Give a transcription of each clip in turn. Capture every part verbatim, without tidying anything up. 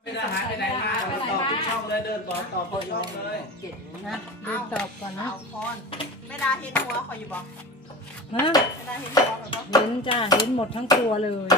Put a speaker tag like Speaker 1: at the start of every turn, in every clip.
Speaker 1: ไปไหนไปไหนมาไปต่อทุกช่องเลยเดินต่อต่อทุกช่องเลยเก่งนะ
Speaker 2: ดูตอบก่อนนะ
Speaker 3: เอาพรไม่ได้เห็นหัวคอยอยู่บ่
Speaker 2: ฮะ
Speaker 3: ไม่ได้เห็นหัวแบบว่า
Speaker 2: เห็นจ้าเห็นหมดทั้งตัวเลย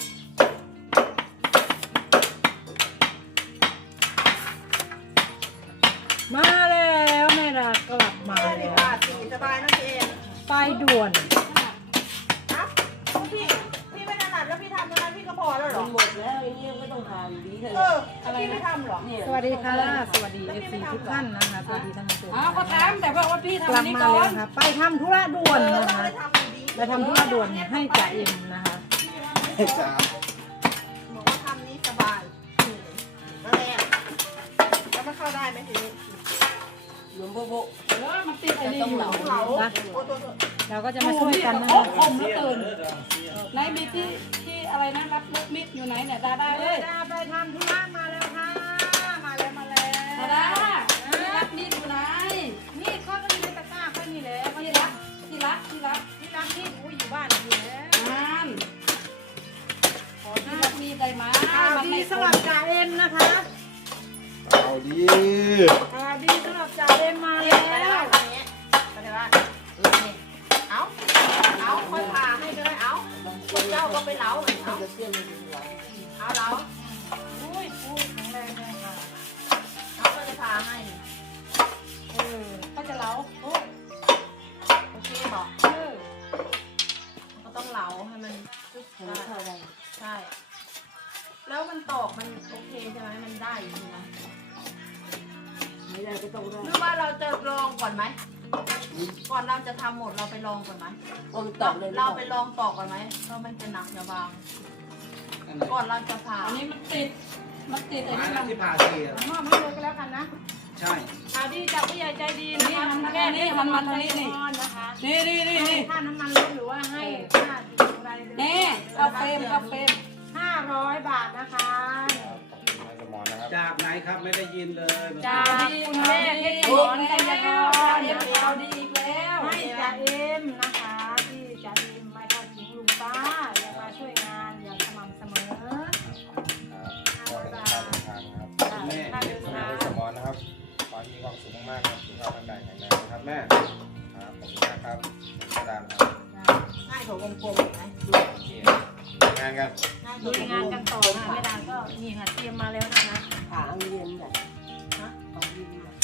Speaker 2: มาแล้วแม่ดากลับมา
Speaker 3: แม่ดี
Speaker 2: แล้ว
Speaker 3: กว่าสีสบายนะพี่เอ็ม
Speaker 2: ไปด่วน
Speaker 3: ครับพี่พี่ไม่ถนัดแล้วพี่ทำตรงนั้นพี่ก็พอแล้วเหรอ
Speaker 4: หมดแล้วอย่างนี้ก็ต้องทำดีเถ
Speaker 3: เอ
Speaker 4: อะ
Speaker 3: อพี่ไม่ทำหรอ
Speaker 4: เนี่ย
Speaker 2: สวัสดีค่ะสวัสดีเอฟซีทุกท่านนะคะสวัสดีท่านผู้ชม
Speaker 5: อ้าวเขาถามแต่ว่าพี่
Speaker 2: ก
Speaker 5: ทำ
Speaker 2: ลั
Speaker 5: อั
Speaker 2: บ
Speaker 5: นนี้
Speaker 2: มา
Speaker 5: ก่อ
Speaker 2: แล้ว
Speaker 5: น
Speaker 2: ค่ะไปทำธุระด่วน
Speaker 3: เออ
Speaker 2: นะ
Speaker 3: ต้อง
Speaker 2: คะ
Speaker 3: ไปทำดี
Speaker 2: ไปทำธุระด่วนให้จ่าเอ็มนะคะ
Speaker 1: จ้า
Speaker 3: บอกว่าทำนี้สบายแล้วแม่แล้วมันเข้าได้ไหมทีนี้
Speaker 4: หลวงโบโบ
Speaker 5: เออมันติดไอ้นี่อยู่
Speaker 3: เหลาโอ้ตัว
Speaker 2: เราก็จะมาช่วยกันนะ
Speaker 5: โอ้
Speaker 2: คะ
Speaker 5: คมแล้วตื่นไหนมีที่ที่อะไรนะรับลูกมิดอยู่ไหนเนี่ยดาได้เล
Speaker 2: เอ้
Speaker 5: ย
Speaker 2: ยดาไปทำธุระมาแล้วค่ะมาแล้วมาแล้ว
Speaker 5: ดาดาที่รับมิดอยู่ไหน
Speaker 2: นี่เขาก็มีตะกร้าเขามีแล้ว
Speaker 5: ที่รักที่รักที่รัก
Speaker 2: ที่ร้านที่หนูอยู่บ้านอยู่แล้ว
Speaker 5: งานขอที่รักมีได้ไหม
Speaker 2: ข่าว
Speaker 5: มัน
Speaker 2: ดี
Speaker 5: ไม่
Speaker 2: สำหรับจ่าเอ็มนะคะ
Speaker 1: เอาดี
Speaker 2: ข่าวดีสำหรับจ่าเอ็มมา
Speaker 3: เรีย
Speaker 2: แล้
Speaker 3: กไปแล้ว
Speaker 2: ว
Speaker 3: ทำนี้ไปเลยว่าเอาเอาค่อยพาให้เลยเอาคนเจ้าก็ไปเหลาเอา
Speaker 4: จะเชื่อไม่ถึงหรอ
Speaker 3: เอาเหลา
Speaker 2: อุ้ยพูดแข็งแรงเลยค่ะ
Speaker 3: เอาก็จะพาให้
Speaker 2: เออเขาจะเล้าโอ้ย
Speaker 3: โอเคบอก
Speaker 2: เออ
Speaker 3: ก็ต้องเหลาให้มัน
Speaker 4: ทำเข้าได้
Speaker 3: ใช่ แล้วมันตอกมันโอเคใช่ไหมมันได้ใช่ไหม
Speaker 4: ไม่ได้ก็ต้องได้
Speaker 3: หรือว่าเราจะลองก่อนไหมก่อนเราจะทำหมดเราไปลองก่อนไหม
Speaker 4: ก็ตอบเลย
Speaker 3: เราไปลองตอกก่อนไหมว่ามันจะหนักจะเบาก่อนเราจะผ่า
Speaker 5: อันนี้มันติดมันติดไอ้
Speaker 1: มา
Speaker 5: นี่
Speaker 1: แล้
Speaker 5: มั
Speaker 1: วน ที่ผ่าเสีย
Speaker 2: มอบให้เลยก็แล้วกันนะ
Speaker 1: ใช่
Speaker 2: ข่าวดีจากผู้ใหญ่ใจดีนะ
Speaker 5: นี่
Speaker 2: คะ
Speaker 5: มันมาแค่นี้มันมาทางนี้นี่
Speaker 2: นะคะ
Speaker 5: นี่นี่นี่
Speaker 2: ให้
Speaker 5: นี่
Speaker 2: ค่าน้ำมันลดหรือว่าให้ค่าอะไร
Speaker 5: นี่เอาเฟรมเอาเฟรม
Speaker 2: ห้าร้อยบาทนะคะ
Speaker 1: จากไหนครับไม่ได้ยินเลย
Speaker 2: จากคุณแม่เพชร
Speaker 5: โอ้
Speaker 2: สอน
Speaker 5: ย
Speaker 2: กัญญา
Speaker 5: แล้
Speaker 2: ก
Speaker 5: ว
Speaker 2: ร
Speaker 5: เดี๋ยว
Speaker 2: นะคะ
Speaker 5: เอาดีอีกแล้ว
Speaker 2: ให้จ่าเอ็มนะคะที่จ่าเอ็มไม่ทอดทิ้งลุงป้าอย่ามาช่วยงานอย่างสม่ำเสมอห้าร้อยบาท
Speaker 1: แม่
Speaker 2: ค่าเดินทาง
Speaker 6: สมอนนะครับขอให้มีความสุขมากๆครับสุขภาพร่างกายแข็งแรงนะครับแม่ครับขอบคุณมากครับกระดานครับ
Speaker 3: ง่ายกว่ากลมๆไหม
Speaker 6: โอเคงานกัน
Speaker 3: ง่ายก
Speaker 2: ลุ
Speaker 3: ว่าย
Speaker 2: งานกันต่อนะแม่ดาก็นี่ค่ะเตรียมมาแล้วนะคะ
Speaker 4: ขาเอาเรียนใหญ่
Speaker 3: ฮะ
Speaker 4: เอาเรียนใหญ่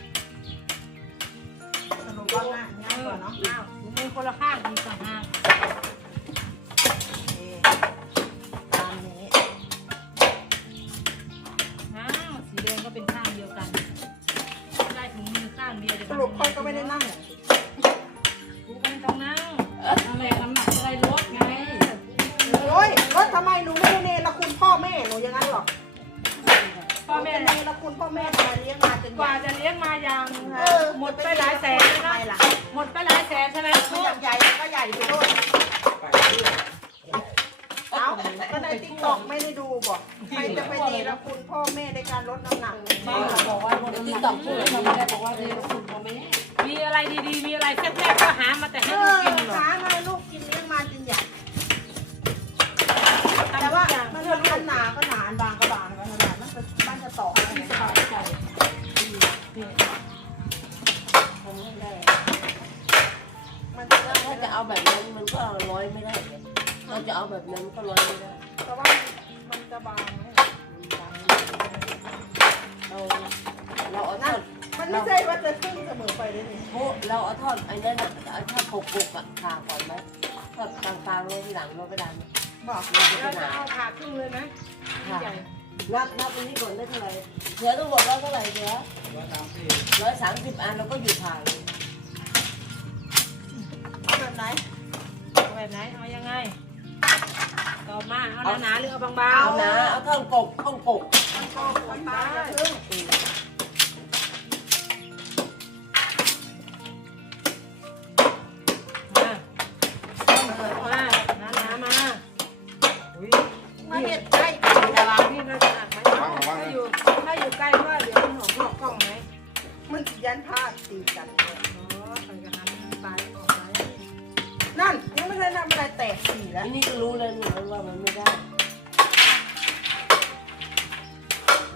Speaker 3: สรุปว่าง่ายง่ายกว่าเนาะ
Speaker 2: อ้าวมือคนละข้างดีกว่าห้าง
Speaker 3: โอเคตามนี้
Speaker 2: อ้าวสีแดงก็เป็นข้างเดียวกันได้ถุงมือข้างเดียวเดี๋ยว
Speaker 3: สรุปค่อยก็ไม่ได้นั่ง
Speaker 2: กูก็ไม่ต้องนั่ง
Speaker 5: อะไรน้ำหนักอะไรลดไง
Speaker 3: โอ้ยรถทำไมหนูไม่ได้เนรคุณพ่อแม่หนูอย่างนั้นหรอก
Speaker 2: พ่อแม่
Speaker 3: หนูจะเนรคุณพ่อแม่ทำไมเลี้ยงมาจน
Speaker 2: ก
Speaker 3: ใหญ่
Speaker 2: ว่าจะเลี้ยงมาอย่าง
Speaker 3: เออ
Speaker 2: หมดไปหลายแสนเลย
Speaker 3: ทำ
Speaker 2: นะ
Speaker 3: ไมล่ะ
Speaker 2: หมดไปหลายแสนใช่ไหม
Speaker 3: มันอยากใหญ่ก็ใหญ่ไปด้วยเอ้าก็ในติ๊กต็อกไม่ได้ดูบอกใครจะไปเนรคุณพ่อแม่ในการลดน้ำหนัก
Speaker 5: บ้านเราบอกว่าที่ต่อพูดเราไม่ได้บอกว่าเรียนคุณพ่อแม่
Speaker 2: มีอะไรดีๆ มีอะไรแซ่บๆก็หามาแต่ให้
Speaker 3: เอ
Speaker 2: ลูก
Speaker 3: อ
Speaker 2: กินหรอ
Speaker 3: หาไงลูกกินเลี้ยงมาจนใหญ่แต่ว่ามันมันหนาก็หนาบางก็บางก็ขนาดมันมันจะต่ออะไร
Speaker 5: สบายใจ
Speaker 4: ทำไม่ได้
Speaker 3: มันจะได้
Speaker 4: ถ้าจะเอาแบบนั้นมันก็ร้อยไม่ได้เราจะเอาแบบนั้นก็ร้อยไม่ได้
Speaker 3: แต่ว่ามันจะบางไหม
Speaker 4: เราเราเอาท
Speaker 3: นั่
Speaker 4: อน ด
Speaker 3: มันไม่ใช่ว่าจะขึ้นเสมอไปเลยนี่
Speaker 4: โอ้เราเอาทอดไอ้นั่นอ่ะเอาทอดหกหกอ่ะขาก่อนไหมทอดกลางๆลงที่หลังเราไปดัน
Speaker 3: บอก
Speaker 4: มันจะ
Speaker 2: เรา
Speaker 4: ห
Speaker 2: จะ
Speaker 4: นา
Speaker 2: เอาผ่าครึ่งเลยไหม
Speaker 4: ค่ะ
Speaker 2: ใหญ่
Speaker 4: นับนับตรงนี้ก่อนได้เท่าไหร่เหลือต้องบอกว่าเท่าไหร่เหลือ
Speaker 1: ร้อยสามสิบ
Speaker 4: ร้อยสามสิบอันเราก็อยู่ผ่านเลย
Speaker 3: เอาแบบไหน
Speaker 2: เอาแบบไหนเอายังไงตอบมาเอาหนาๆหรือเอาบางๆ
Speaker 4: เอานะเอาท่อนกบท่อนกบ
Speaker 3: มันก็คนตายจะพึ่ง
Speaker 2: มามาหนาๆมาอุ้ย
Speaker 3: มาเห็ดใกล้กันแต่ว่า
Speaker 2: พี่น่าจะหนักไหมถ้าอยู่ถ้าอยู่ใกล้ก็เดี๋ยวมันหอมหอกกล้องไหม
Speaker 3: มันยันพลาดตีกัน
Speaker 2: อ๋อไปกันนั้นไปออกไป
Speaker 3: นั่นยังไม่ได้ทำอะไรแตกสีแล้ว
Speaker 4: ทีนี้ก็รู้แล้วหนูว่ามันไม่ได้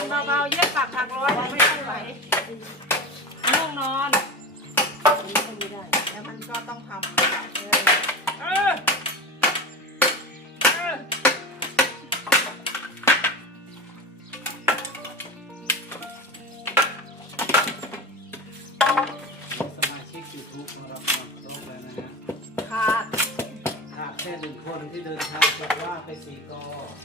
Speaker 2: เบาๆเย็บปากถักร้อยไม่ต้องไหวง่วงนอน
Speaker 4: ไม่ได้
Speaker 3: แล้วมันก็ต้องทำ
Speaker 2: เออเออ
Speaker 1: สมาชิกยูทูบของเราครบแล้วนะฮะ
Speaker 3: ขาด
Speaker 1: ขาดแค่หนึ่งคนที่เดินทางจากว่าไปสี่กอ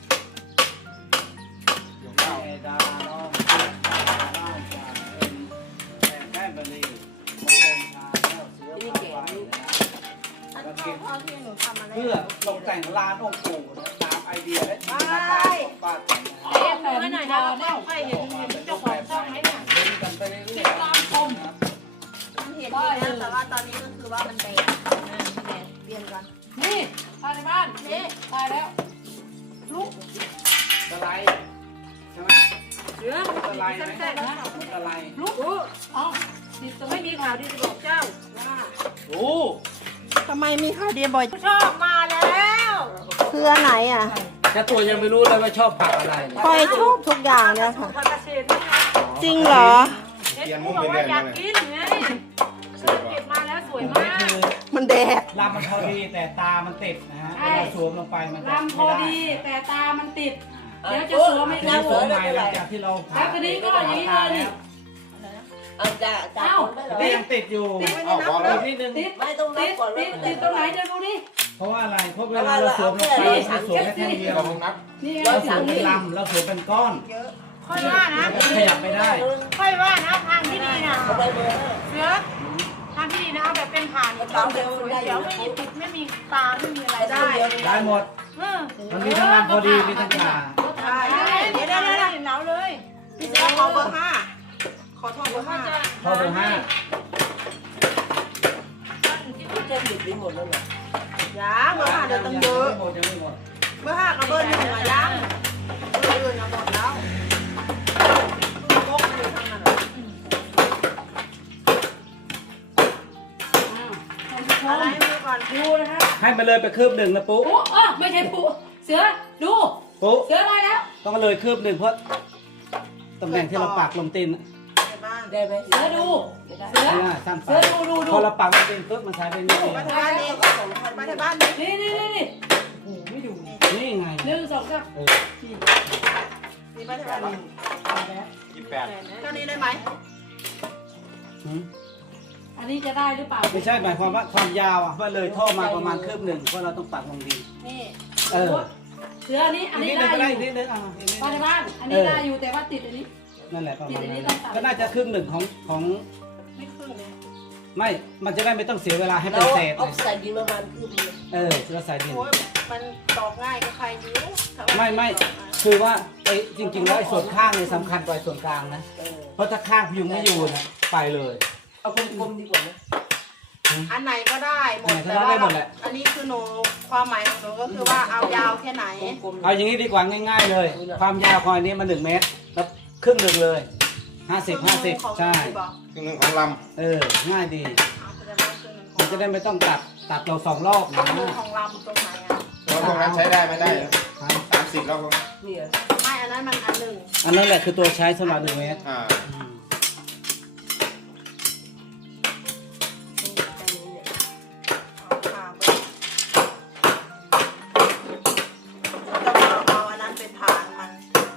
Speaker 1: หลวงพ่อเอดาน้องน้องจากเป็นแต่แค่บันนี้มาเดินทางแล้วเสือพาไปนะ
Speaker 3: อันพ่อพ่อที่หนูทำอะไร
Speaker 1: เพื่อตกแต่งร้านองค์ปู่นะตามไอเดียและจินตนาการของป้าแตนนะ
Speaker 2: เอ๊ะดูให้หน่อยนะว่าใครเห็นเห็นเจ้าของช่องไหมเนี่ย
Speaker 1: เล่นกันไปเรื่อยๆนะครับ
Speaker 3: มันเห็นอยู่นะแต่ว่าตอนนี้ก็คือว่ามันแดงนะมันแดงเปลี่ยนกัน
Speaker 5: นี่ภายในบ้านนี่ตายแล้วลูก
Speaker 1: สไลด์ใช่ไหม
Speaker 2: เสือ
Speaker 1: สไลด์ไหม
Speaker 2: แซ่บๆนะ
Speaker 1: สไลด์
Speaker 5: ลูกเอาติดตรง
Speaker 2: ไม่
Speaker 5: นี้
Speaker 2: มีข่าวดีจะบอกเจ้าว่า
Speaker 1: โอ้
Speaker 3: ทำไมมีข่าวดีบ่อย
Speaker 2: ชอบมาแล้ว
Speaker 3: คืออันไหนอ่ะ
Speaker 1: แต่ตัวยังไม่รู้เลยว่าชอบผักอะไรเนี่ย
Speaker 3: คอยชอบทุกอย่างเนี่ยค่ะ
Speaker 2: ผักกระเฉดนี่นะ
Speaker 3: จริงเหรอ
Speaker 2: เห็นผู้บอกว่าอยากกินไงเก็บมาแล้วสวยมาก
Speaker 1: คือ
Speaker 3: มันแดด
Speaker 1: ลำมันพอดีแต่ตามันติดนะฮะเวลาสวมลงไปมัน
Speaker 5: ลำพอดีแต่ตามันติด เดี๋ยวจะสวมไม่
Speaker 1: ไม่
Speaker 5: ได้
Speaker 1: ได้สวมใหม่หลังจากที่เรา
Speaker 5: แล้วทีนี้ก็อย่างนี้เลยนี่
Speaker 4: เอาจะจะได้เหรอ
Speaker 1: นี่ยังติดอยู่
Speaker 6: เอาพอแล้ว
Speaker 1: นิดนึง
Speaker 5: ติด
Speaker 4: ไม่ต้องนั
Speaker 5: ติ
Speaker 4: บ
Speaker 5: ด
Speaker 4: ก่อน
Speaker 5: ติดติดตรงไหนจะดูนี่
Speaker 1: เพราะว่าอะไรเพราะเวลาเราสวมลงไปเราสวมแค่แท่งเดียว
Speaker 6: เรานับ
Speaker 5: นี่
Speaker 1: เรา
Speaker 5: เรา
Speaker 1: ส
Speaker 5: สาว ม
Speaker 1: มเป็น
Speaker 5: นี่
Speaker 1: ลำเราสวมเป็นก้อน
Speaker 2: ค่อยว่านะ
Speaker 1: ขยับไม่ได้
Speaker 2: ค่อยว่านะทางที่ดีนะ
Speaker 4: เอาไปเบอร์
Speaker 2: เสือทางที่ดีนะเอาแบบเป็นผ่านเอาแบบสวยเดี๋ยวไม่มีติดไม่มีตาไม่มีอะไรได้
Speaker 1: ได้หมด
Speaker 2: เออ
Speaker 1: มันมีทั้งลำพอดีมีทั้งขา
Speaker 2: ได้เดี๋ยวเดี๋ยวเดี๋ยวเหนาเลย
Speaker 3: พี่เจ้าขอเบอร์ห้าขอโทษเบอร์ห้า
Speaker 1: เข้าเบอร์ห้า
Speaker 4: เจะหยุดไปหมดแล้วเหรอ
Speaker 3: อย่าเบอร์ห้าเดี๋ยวต้องเยอะ
Speaker 1: ยังไม่หมดยังไม่หมด
Speaker 3: เบอร์ห้ากับเบอร์หนึ่งอะยังเบอร์อื่นอะหมดแล้วโป๊กอยู่ทางนั้นอะ อะไรมือก่อน
Speaker 5: ดูนะครับ
Speaker 1: ให้มาเลยไปคืบหนึ่งนะปุ๊
Speaker 5: ปุ๊เออไม่ใช่ปุ๊เสือดู
Speaker 1: ปุ๊
Speaker 5: เสือได้แล้ว
Speaker 1: ต้องเลยคืบหนึ่งเพราะตำแหน่งที่เราปักลงตีน
Speaker 3: ในบ้าน
Speaker 4: ได้ไหม
Speaker 5: เสือดูเสือ
Speaker 1: เนี่ยสั้นไป
Speaker 5: เสือดูดูดู
Speaker 1: พอเราปักลงตีนปุ๊บมันใช้เป็นนี่เอง
Speaker 3: มาที่บ้านนี้มาที่บ้านนี้
Speaker 5: นี่นี่นี่นี่โอ้โหไม่ดู
Speaker 1: นี่ไง
Speaker 5: หนึ่งสองสาม
Speaker 1: เออ
Speaker 3: นี่มาที่บ้านนี้
Speaker 6: ยี่สิบแปด
Speaker 3: เท่านี้ได้ไหม
Speaker 1: หืม
Speaker 5: อันนี้จะได้หรือเปล่า
Speaker 1: ไม่ใช่หมายความว่าความยาวอ่ะว่าเลยท่อมาประมาณคืบหนึ่งเพราะเราต้องปักลงดิน
Speaker 3: นี่
Speaker 1: เออ
Speaker 5: เสืออันนี้อัน
Speaker 1: อีก
Speaker 5: นี้
Speaker 1: นิดนึ
Speaker 5: ได้
Speaker 1: งก็
Speaker 5: อ
Speaker 1: ได้อี
Speaker 5: ยู่
Speaker 1: กนิดนึงอ่ะอีกนิด
Speaker 5: บ้าน
Speaker 1: นึ
Speaker 5: ใน
Speaker 1: ง
Speaker 5: บ้านอันนี้ได้อยู่แต่ว่าติดอันนี้
Speaker 1: นั่นแหละประมาณ
Speaker 5: อีกนิ
Speaker 1: นั้
Speaker 5: ด
Speaker 1: น
Speaker 5: นึง
Speaker 1: ก็น่าจะครึ่งหนึ่งของของ
Speaker 3: ไม่ครึ่งเลย
Speaker 1: ไม่ มันจะได้ไม่ต้องเสียเวลาให้
Speaker 4: แล้
Speaker 1: เป็น
Speaker 4: ว
Speaker 1: เศษ
Speaker 4: เอาใส่ดินประมาณคืบนึง
Speaker 1: เออเราใส่ดิน
Speaker 3: โอ้ยมันตอกง่ายก็ใครรู้ถ้าว่า
Speaker 1: ไม่ไม่คือว่าไอ้จริงๆแล้วไอ้ส่วนข้างเนี่ยสำคัญกว่าไอ้ส่วนกลางนะ
Speaker 4: เออ
Speaker 1: เพราะถ้าข้างพยุงไม่อยู่นะไปเลย
Speaker 4: เอากลมๆดีกว่าไหม
Speaker 3: อันไหนก็ได้หมด
Speaker 1: อันไหนก็
Speaker 3: แต่
Speaker 1: ได้
Speaker 3: ว่า
Speaker 1: หมดแหละ
Speaker 3: อันนี้คือหนูความหมายของหนูก็คือว่าเอายาวแค่ไหน
Speaker 4: กลมๆ
Speaker 1: เอาอย่างนี้ดีกว่าง่าย ๆเลย ความยาวของอันนี้มาหนึ่งเมตรแล้วครึ่งหนึ่งเลยห้าสิบห้าสิบใช่
Speaker 6: ครึ่งหนึ่งของล
Speaker 1: เออง่ายดี
Speaker 3: เอาแสดงว่าครึ่งหนึ่งขอ
Speaker 1: มัน
Speaker 3: ง
Speaker 1: จะได้ไม่ต้องตัดตัดเราสองรอบนะ
Speaker 3: ครึ่งหนึ่งของลำตรงไหนอ่ะ
Speaker 6: ำแล้วพวกนั้นใช้ได้ไม่ได้สามสิบแล้วพวกนั้น
Speaker 4: นี่อ่ะ
Speaker 3: ไม่อันนั้นมันอันหนึ่ง
Speaker 1: อันนั้นแหละคือตัวใช้สำหรับหนึ่งเมตร
Speaker 6: อ่า
Speaker 1: อืม
Speaker 3: เอาขาไปแล้วก็เอาอันนั้นเป็นฐานมัน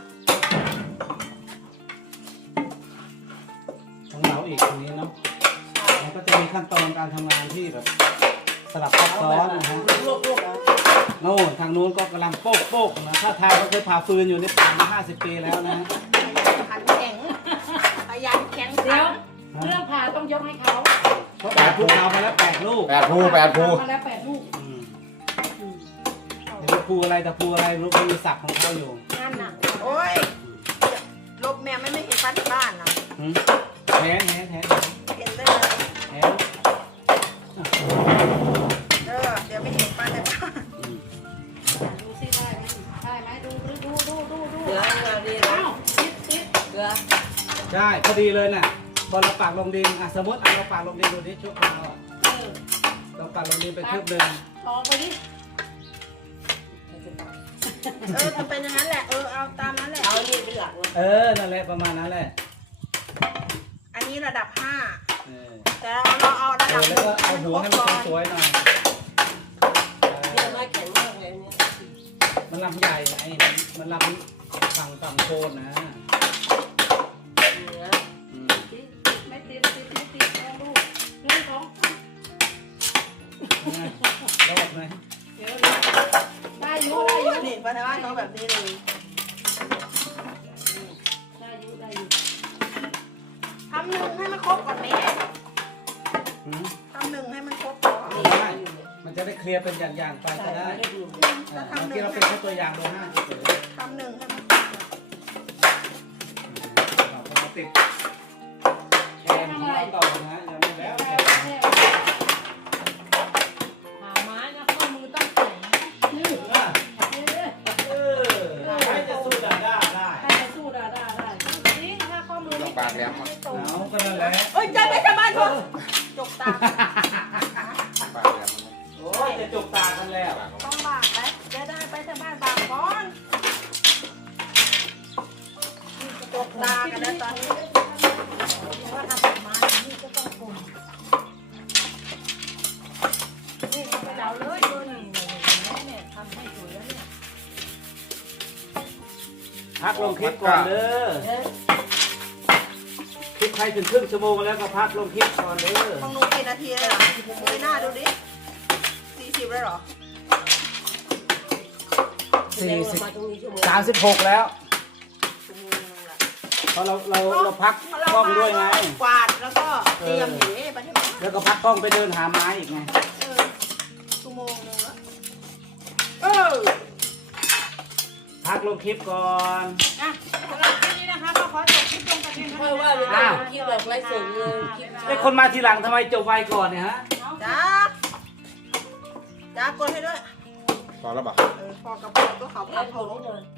Speaker 1: ของเราอีกตรงนี้เนาะมันก็จะมีขั้นตอนการทำงานที่แบบสลับซับซ้อนนะฮะ
Speaker 4: ลวกๆนะ
Speaker 1: โน่นทางนู้นก็กำลังโป๊กโป๊กนะถ้าทางก็เคยผ่าฟืนอยู่นี่ผ่านมาห้าสิบปีแล้วนะฮะ
Speaker 3: ขันแข็งพยายามแข็ง
Speaker 5: เดี๋ยวเรื่องผ่าต้องยกให้เขา
Speaker 1: เพราะแปดภูเขามาแล้วแปดลูก
Speaker 6: แปดภูแปดภู
Speaker 5: มาแล้วแปดลูก
Speaker 1: อืมเดี๋ยวภูอะไรแต่ภูอะไรรู้มีศักดิ์ของเขาอยู่
Speaker 3: นั่นน่ะโอ้ยลบแม่ไม่ไม่เห็นป้าที่บ้านนะ
Speaker 1: หืมแทนแทนแทน
Speaker 3: เห็นได้เลย
Speaker 1: แทน
Speaker 3: เออเดี๋ยวไม่เห็นป้าที่บ้าน
Speaker 1: อืม
Speaker 5: ดูซิได้ไหมได้ไหมดูดูดูดูดู
Speaker 4: เหลืองานดีนะ
Speaker 5: อ้าวติดติด
Speaker 4: เหลือ
Speaker 1: ใช่พอดีเลยน่ะพอเราปักลงดินอ่ะสมมติอ่ะเราปักลงดินดูนี้ชั่วคราวอ่ะ
Speaker 5: เออ
Speaker 1: เราปักลงดินไปคืบหนึ่ง
Speaker 5: ลองไปดิ
Speaker 3: เออทำเป็นอย่างนั้นแหละเออเอาตามนั้นแหละ
Speaker 4: เอานี่เป็นหลักเลย
Speaker 1: เออนั่นแหละประมาณนั้นแหละ
Speaker 3: อันนี้ระดับห้า
Speaker 1: เออ
Speaker 3: แต่เราเอาระ
Speaker 1: เอ
Speaker 3: ดับ
Speaker 1: อแล้วก็เอาหัวให้มันสวยๆหน่อย
Speaker 4: เนี่ยไม้แข็งมากเลยเนี่ย
Speaker 1: มันลำใหญ่ไงมันมันลำฝั่งฝั่งโคนนะ
Speaker 4: เนื้อ
Speaker 1: อืม
Speaker 5: ไม่ติดติดไม่ติดเอาลูกเรื่องของ
Speaker 1: รอดไหม
Speaker 5: เดี๋ยวได้อยู่ได้อยู่
Speaker 3: นี่ปัจจุบันเขาแบบนี้เลย
Speaker 5: ได้อยู่ได้อยู่
Speaker 3: ทำหนึ่งให้มันครบก่อนแม่
Speaker 1: อืม
Speaker 3: ทำหนึ่งให้มันครบก่อน
Speaker 4: นี่อยู่เนี่ย
Speaker 1: มันจะได้เคลียร์เป็นอย่างๆไป
Speaker 4: ใช่
Speaker 1: ก็ได้
Speaker 4: ไม่ได้ดู
Speaker 1: อ่าเมื่อกี้เราเป็นแค่ตัวอย่างเบอร์ห้าเฉยๆ
Speaker 3: ทำหนึ่งให้มันครบก่อน
Speaker 1: เราก็มาติดแกมของเราต่อนะยังไม่แล้ว
Speaker 5: แค่แค่หาไม้นะข้อมือต้องแข็งนี่
Speaker 1: เออใครจะสู้ดาด้าได้
Speaker 5: ใครจะสู้ได้ได้ได้จริงถ้าข้อมือ
Speaker 6: ต้องปากแหลมครับ
Speaker 1: เอาก็นั่นแหละ
Speaker 3: เอ้ยใจไม่สบายเถอะจกตา
Speaker 6: ปากแหลม
Speaker 1: โอ้ยจะจบตากันแล้ว
Speaker 6: ปาก
Speaker 3: ต้องบากไหมจะได้ไปสบายบากก่อนจกตากันแล้วตอนนี้
Speaker 2: ว่าทำแบบไม้นี่ก็ต้องคมนี่เอาไปเดาเลยดูนี่เนี่ยทำให้สวยแล้วเนี่ย
Speaker 1: พักลงคลิปก่อนเด้อคลิปใครถึงครึ่งชั่วโมงแล้วก็พักลงคลิปก่อนเด้อ
Speaker 3: มองหนูกี่นาทีเลยเหรอดูหน้าดูดิสี่สิบเลยเหรอ
Speaker 1: สี่สิบ
Speaker 4: มาตรงนี้ชั่วโมง
Speaker 1: สามสิบหกแล้ว
Speaker 3: ชั่วโมงนึงละ
Speaker 1: เพราะเราเราเราพัก
Speaker 3: เรา
Speaker 1: กล้องด้วยไง
Speaker 3: กวาดแล้วก็เตรียมหนีไปที่ไหน
Speaker 1: แล้วก็พักกล้องไปเดินหาไม้อีกไง
Speaker 3: เออชั่วโมงนึงแล้วเออ
Speaker 1: พักลงคลิปก่อน
Speaker 2: อ่ะสำหรับคลิปนี้นะคะก็ขอจบคลิปลงแต่เพียง
Speaker 4: เพ
Speaker 2: เท่า
Speaker 4: ราะ
Speaker 2: นี้
Speaker 4: ว่า
Speaker 2: นะ
Speaker 4: เรา
Speaker 2: คะ
Speaker 4: คิดแบบไร้ส่วนเลยคิด
Speaker 1: ไอ้คนมาทีหลังทำไมจบไวก่อนเนี่ยฮะ
Speaker 3: จ้าจ้ากดให้ด้วย
Speaker 6: พอแล้วปะ
Speaker 3: เออพอกับพอก็เขา
Speaker 4: เอา
Speaker 3: พับ
Speaker 4: ผ
Speaker 3: ผม
Speaker 4: มเลย